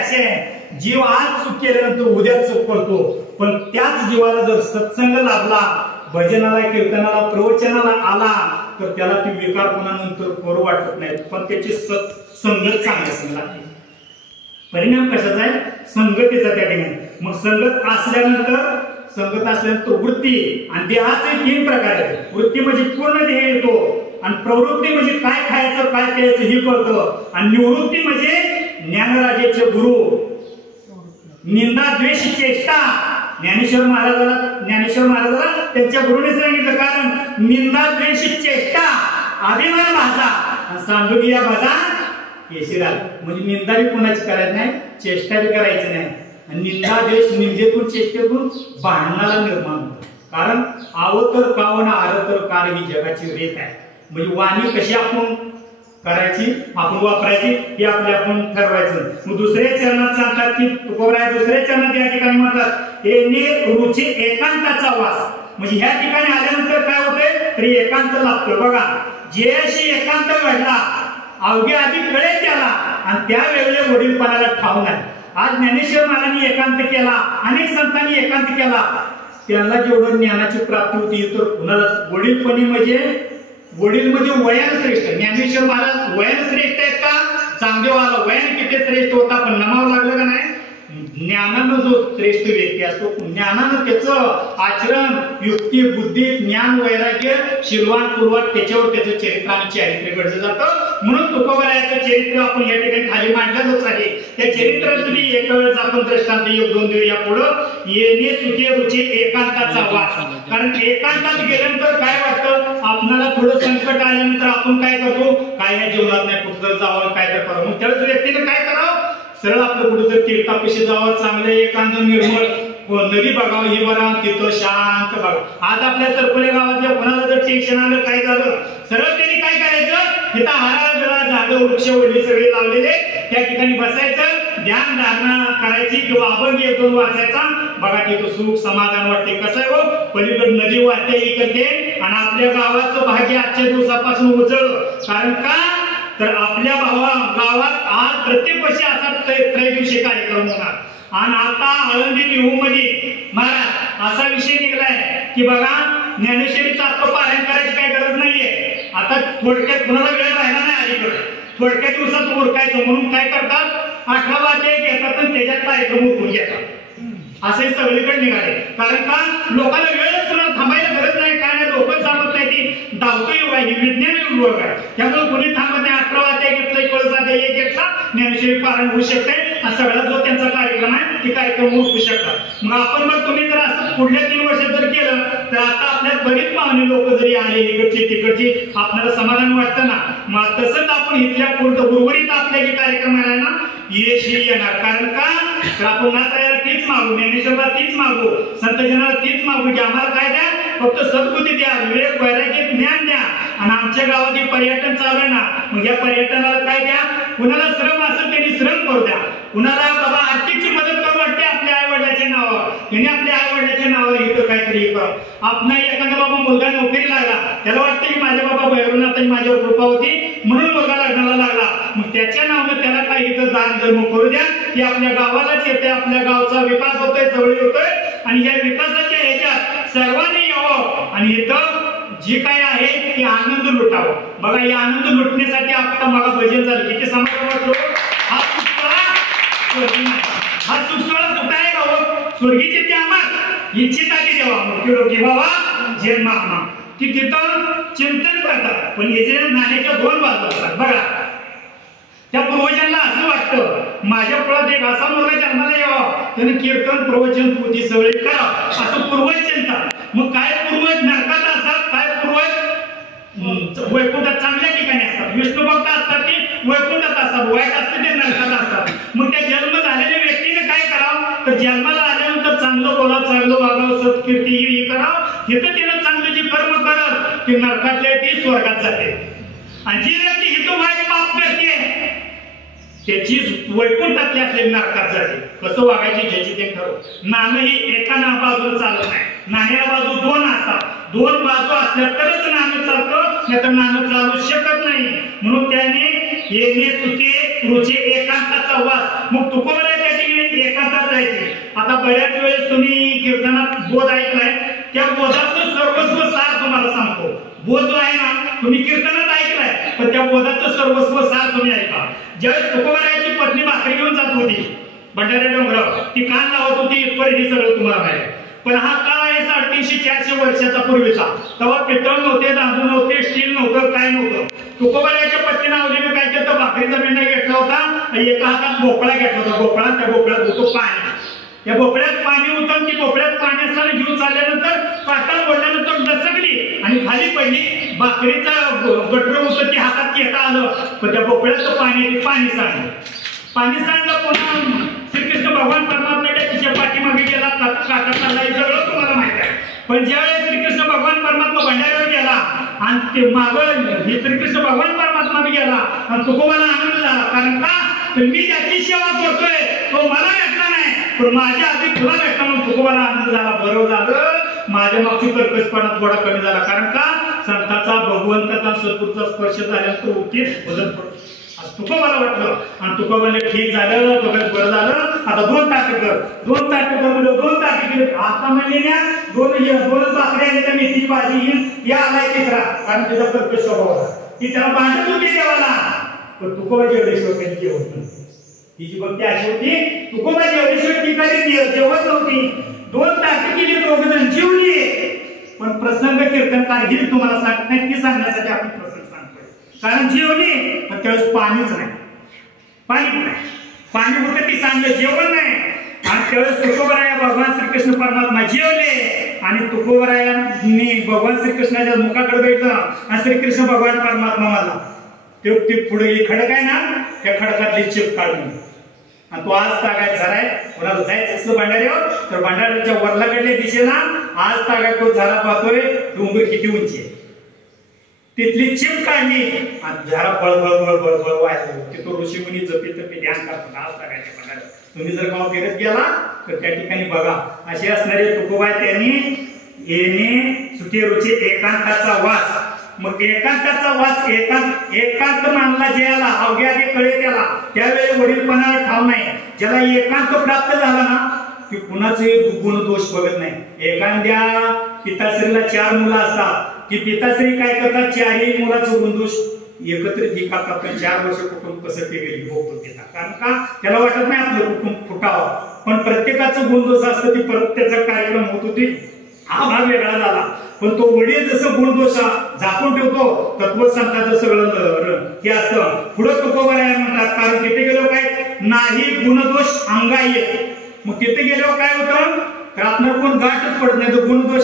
अशी आहे, जीव आज चूक केल्यानंतर उद्या चूक करतो, पण त्याच जीवाला जर सत्संग लाभला, भजनाला, कीर्तनाला, प्रवचनाला आला, तर त्याला ती विकारपणा नंतर करू वाटत नाही, पण त्याची संगत चांगली असेल लागते. परिणाम कशाचा आहे? संगतीचा त्या ठिकाणी. मग संगत असल्यानंतर वृत्ती, आणि देहाचे 3 प्रकार आहेत. वृत्ती म्हणजे पूर्ण देह येतो, आणि प्रवृत्ती म्हणजे काय खायचं काय प्यायचं हे कळतं, आणि निवृत्ती म्हणजे ज्ञानराजेचे गुरु. निंदा द्वेष चेष्टा ज्ञानेश्वर महाराजाला त्यांच्या गुरुने सांगितलं, कारण निंदा द्वेष चेष्टा अभिमान भाजा सांडुली या भाजा केशिराल. म्हणजे निंदा बी कोणाची करायची नाही, चेष्टा बी करायची नाही. आणि निंदा द्वेष, निंदेतून चेष्टेतून भांडणाला निर्माण होतं. कारण आव तर काव ना आर तर कार ही जगाची रेत आहे. म्हणजे वाणी कशी आपण करायची, आपण वापरायची हे आपण ठरवायचं. मग दुसऱ्या चरणात सांगतात की तुकोबराय दुसऱ्या चरणात या ठिकाणी म्हणतात येणे रुची एकांताचा वास. म्हणजे ह्या ठिकाणी आल्यानंतर काय होतंय, तरी एकांत लागतोय. बघा, जे अशी एकांत घडला अवघे आधी कळे त्याला, आणि त्यावेळेला वडीलपणाला ठाव नाही. आज ज्ञानेश्वर महाराजांनी एकांत केला, अनेक संतांनी एकांत केला, त्यांना जेवढं ज्ञानाची प्राप्ती होती तर कुणाला वडीलपणी म्हणजे वडील म्हणजे वयानं श्रेष्ठ. ज्ञानेश्वर महाराज वयानं श्रेष्ठ आहेत का? चांगदेवाला वयानं किती श्रेष्ठ होता, पण नमावं लागलं का नाही? ज्ञानानं जो श्रेष्ठ व्यक्ती असतो, ज्ञानानं त्याचं आचरण, युक्ती, बुद्धी, ज्ञान, वैराग्य, शीलवान, पूर्वक त्याच्यावर त्याचं चरित्र आणि चारित्र्य घडलं जातं. म्हणून तुकोबरायाचं चरित्र आपण या ठिकाणी खाली मांडलेलंच आहे. त्या चरित्रात तुम्ही एका वेळेस आपण दृष्टांत 1-2 देऊया. पुढं येणे सुखे रुची एकांताचा वास. कारण एकांतात गेल्यानंतर काय वाटतं, आपल्याला थोडं संकट आल्यानंतर आपण काय करतो, काय या जीवनात नाही कुठं जावं, काय तर करावं. मग त्यावेळेस व्यक्तीने काय करावं, सरळ आपलं कुठं तर तीर्थापाशी जावं, चांगलं एकांत निर्मळ नदी बघावं, ही बघा तिथं शांत बघा. आज आपल्या सरपले गावात कोणाला जर टेन्शन आलं, काय झालं, सरळ त्यांनी काय करायचं, तिथं हारा झाडं वृक्ष वडली सगळे लावलेले, त्या ठिकाणी बसायचं, ध्यान धारणा करायची किंवा अभंग 1-2 वाचायचा. बघा तिथं सुख समाधान वाटते. कसं आहे हो, पलीकडे नदी वाटते इकडे, आणि आपल्या गावाचं भाग्य आजच्या दिवसापासून उजळलं. कारण का, तर आपल्या गावात आज प्रत्येक वर्षी असा त्रयोदशी कार्यक्रम होणार. आणि आता आळंदी देहू मध्ये महाराज असा विषय निघलाय की बघा, ज्ञानेश्वरीचं अख्खं पारायण करायची काही गरज नाहीये. आता थोडक्यात कुणाला वेळ राहिला नाही अलीकडे, थोडक्या दिवसात उरकायचं म्हणून काय करतात, 18 वाजे घेतात आणि त्याच्यात कार्यक्रम उरकून घेतात. असे सगळीकडे निघाले. कारण का, लोकांना वेळच कुणाला थांबायला गरज नाही, काय नाही, लोकच थांबत नाही. ती धावतं युग आहे, विज्ञान युग आहे, त्यामुळे कोणी थांबत नाही. 18 वाजे घेतलं, कळसा द्या घेतला, ज्ञानेश्वरी पारायण होऊ शकते. आणि सगळा जो त्यांचा कार्यक्रम आहे ते कार्यक्रम उरकू शकतात. मग आपण मग तुम्ही जर असं पुढल्या 3 वर्षात जर केलं तर आता आपल्या बरीच पाहुणे लोक जरी आले इकडची तिकडची, आपल्याला समाधान वाटतं ना. मग तसंच आपण इथल्या उर्वरित आपले जे कार्यक्रम आहे ना यश येणार. कारण का, तर आपण नाताळ्याला तीच मागू, ज्ञानेश्वरला तीच मागू, संतजनाला तीच मागू की आम्हाला काय द्या, फक्त सद्बुद्धी द्या, विवेक वैराग्य ज्ञान द्या. आणि आमच्या गावात पर्यटन चालू आहे ना, मग या पर्यटनाला काय द्या, कुणाला श्रम असेल त्यांनी श्रम करू द्या, कुणाला बाबा आर्थिकची मदत करू वाटते आपल्या आई वडिलाच्या नावावर, त्यांनी आपल्या आई वडिलाच्या नावावर इथं काहीतरी करावं. आपण एखादा बाबा मुलगा नोकरी लागला, त्याला वाटतं की माझ्या बाबा भैरवनाथांची माझ्यावर कृपा होती म्हणून मुलगा लग्नाला लागला, मग त्याच्या नावानं त्याला काही इथं दान धर्म करू द्या, की आपल्या गावालाच येते, आपल्या गावचा विकास होतोय, जवळ होतोय. आणि या विकासाच्या ह्याच्यात सर्वांनी यावं आणि इथं जे काय आहे ते आनंद लुटावं. बघा, या आनंद लुटण्यासाठी आता मला भजन झालं, किती समाधान वाटतो. हा सुखसोळा कुठं आहे का हो, स्वर्गीची त्या आम्हाला इच्छित आली देवा मोठी डोकी बाबा जन्मा की तिथं चिंतन करतात. पण हे जे नाण्याच्या 2 बाजू असतात. बघा, त्या पूर्वजांना असं वाटतं माझ्या कुळात एक असा मुलगा जन्माला यावा, त्याने कीर्तन प्रवचन पूजी सगळे करावं, असं पूर्वज चिंतात. मग काय पूर्वज नरकात असतात, काय पूर्वज वैकुंठात चांगल्या ठिकाणी असतात, विष्णू भक्त असतात ते वैकुंठात असतात, वाईट असतात ते नरकात असतात. मग त्या जन्म झालेल्या व्यक्तीने काय करावं, तर जन्माला आल्यानंतर चांगलं बोला, चांगलं वागावं, सत्कीर्ती ही करावं. तिथं तिनं चांगलं जे कर्म करत ते नरकातले ती स्वर्गात जाते. आणि जी व्यक्ती हिथं वाईट पाप करते त्याची वैकुंठातली असलेली नरकात जाते. कसं वागायची ज्याची ते ठरव. नाणं ही एका बाजूला चालत नाही, नाण्याला बाजू 2 असतात. 2 बाजू असल्या तरच नाणं चालतं, नाही तर नाणं चालू शकत नाही. म्हणून त्याने येणे सुखे रुची एकांताचा वास. मग तुकोबराय आता बऱ्याच वेळेस तुम्ही कीर्तनात बोध ऐकलाय, त्या बोधाचं सर्वस्व सार तुम्हाला सांगतो. बोध जो आहे ना, तुम्ही कीर्तनात ऐकलाय, पण त्या बोधाचं सर्वस्व सार तुम्ही ऐका. ज्यावेळेस तुकोबारायाची पत्नी भाकरी घेऊन जात होती भंडारी डोंगरावर, ती कान लावत होती इथपर्यंत हे सगळं तुम्हाला माहिती आहे. पण हा काळ आहे 350-400 वर्षाचा पूर्वीचा. तेव्हा पितळ नव्हते, तांदूळ नव्हते, स्टील नव्हतं, काय नव्हतं. तुकोबारायाच्या पत्नीने आवडीने काय केलं, भाकरीचा मेंढा घेतला होता आणि एका हातात भोपळा घेतला होता. भोपळा, त्या भोपळ्यात होतो पाणी. त्या भोपळ्यात पाणी होतं, ती भोपळ्यात पाणी असताना घेऊन चालल्यानंतर पाताळ पडल्यानंतर लचकली आणि खाली पडली. भाकरीचा गटर होतं, ते हातात घेता आलं, पण त्या भोपळ्याचं पाणी सांडलं. पाणी सांडलं. पुन्हा श्रीकृष्ण भगवान परमात्म्याच्या तिच्या पाठीमागे गेला, काटा चालला, हे सगळं तुम्हाला माहित आहे. पण ज्यावेळेस श्रीकृष्ण भगवान परमात्मा भंडाऱ्यावर गेला आणि ते मागं हे श्रीकृष्ण भगवान परमात्मा गेला आणि तुकोबाला आनंद झाला. कारण का, तर मी त्याची सेवा करतोय, तो मला भेटला नाही, पण माझ्या आधी तुला भेटला म्हणून तुकोबाला आनंद झाला. बरोबर झालं, माझ्या मागची कर्कशपणा थोडा कमी झाला. कारण का, संताचा, भगवंताचा, सद्गुरूचा स्पर्श झाल्यानंतर उचित बदल पडतो असं तुकोबाला वाटलं. आणि तुकोबाने ठीक झालं, बरं झालं, आता 2 ताटे कर, 2 ताटे कर म्हणजे 2 ताटे केले. आता म्हणले ना, 2 भाकऱ्या आल्या, त्या मेथीची भाजी येईल, या आलाय तिसरा, कारण तिचा कर्कश स्वभाव होता. ती त्याला भांडत होती देवाला, पण तुकोबा जेवढेश्वर कधी जेवत नव्हती. तिची भक्ती अशी होती, तुकोबा जेवढेश्वर ती कधी जेवत नव्हती. 2 ताटे केली, 2 जण जेवली. पण प्रसंग कीर्तनकार ही तुम्हाला सांगत नाही, ती सांगण्यासाठी आपण प्रसंग सांगतोय. कारण जेवली, पण त्यावेळेस पाणीच नाही, पाणी होतं, ती सांगलं, जेवण नाही. आणि त्यावेळेस तुकोबाराया भगवान श्रीकृष्ण परमात्मा जेवले आणि तुकोबारायांनी भगवान श्रीकृष्णाच्या मुखाकडे बघितलं आणि श्रीकृष्ण भगवान परमात्मा मला ते पुढे खडक आहे ना, त्या खडकातली चिप काढून आणि तो आज तागायत झालाय. कोणाला जायचं असलं भंडाऱ्यावर, तर भंडाऱ्याच्या वरलाकडल्या दिशेला आज तागायत तो झाला पाहतोय, डोंगर किती उंची आहे, तिथली चिप काढली आणि झाडा बळबळ व्हायला. तिथं ऋषीमुनी जपी तपी ध्यान करतात आज तागायच्या भंडाऱ्यावर. तुम्ही जर गाव फिरत गेला तर त्या ठिकाणी बघा, असे असणारे तुकोबा त्यांनी येणे सुखे रुची एकांताचा वास. मग एकांताचा वास, एकांत मानला ज्याला, अवघ्या आधी कळे त्याला, त्यावेळी वडीलपणाला ठाव नाही. ज्याला एकांत प्राप्त झाला ना, की कुणाचे गुण दोष बघत नाही. एखाद्या पिताश्रीला 4 मुलं असतात, की पिताश्री काय करतात, 4ही मुलाचं गुण दोष एकत्रित हे करतात. 4 वर्ष कुटुंब कसं ते गेली भोगतो त्याचा. कारण का, त्याला वाटत नाही आपलं कुटुंब फुटावं, पण प्रत्येकाचं गुण दोष असतं, ती परत त्याचा कार्यक्रम होत होती. हा भाग वेगळा झाला. पण तो वडील जसं गुणदोष झाकून ठेवतो, तत्वसंताचं सगळं हे असतं. पुढे तुकोबाराया म्हणतात, कारण तिथे गेलो काय नाही गुणदोष अंगा येत. मग तिथे गेल्यावर काय होतं, तर आपल्याला कोण गाठच पडत नाही, तो गुणदोष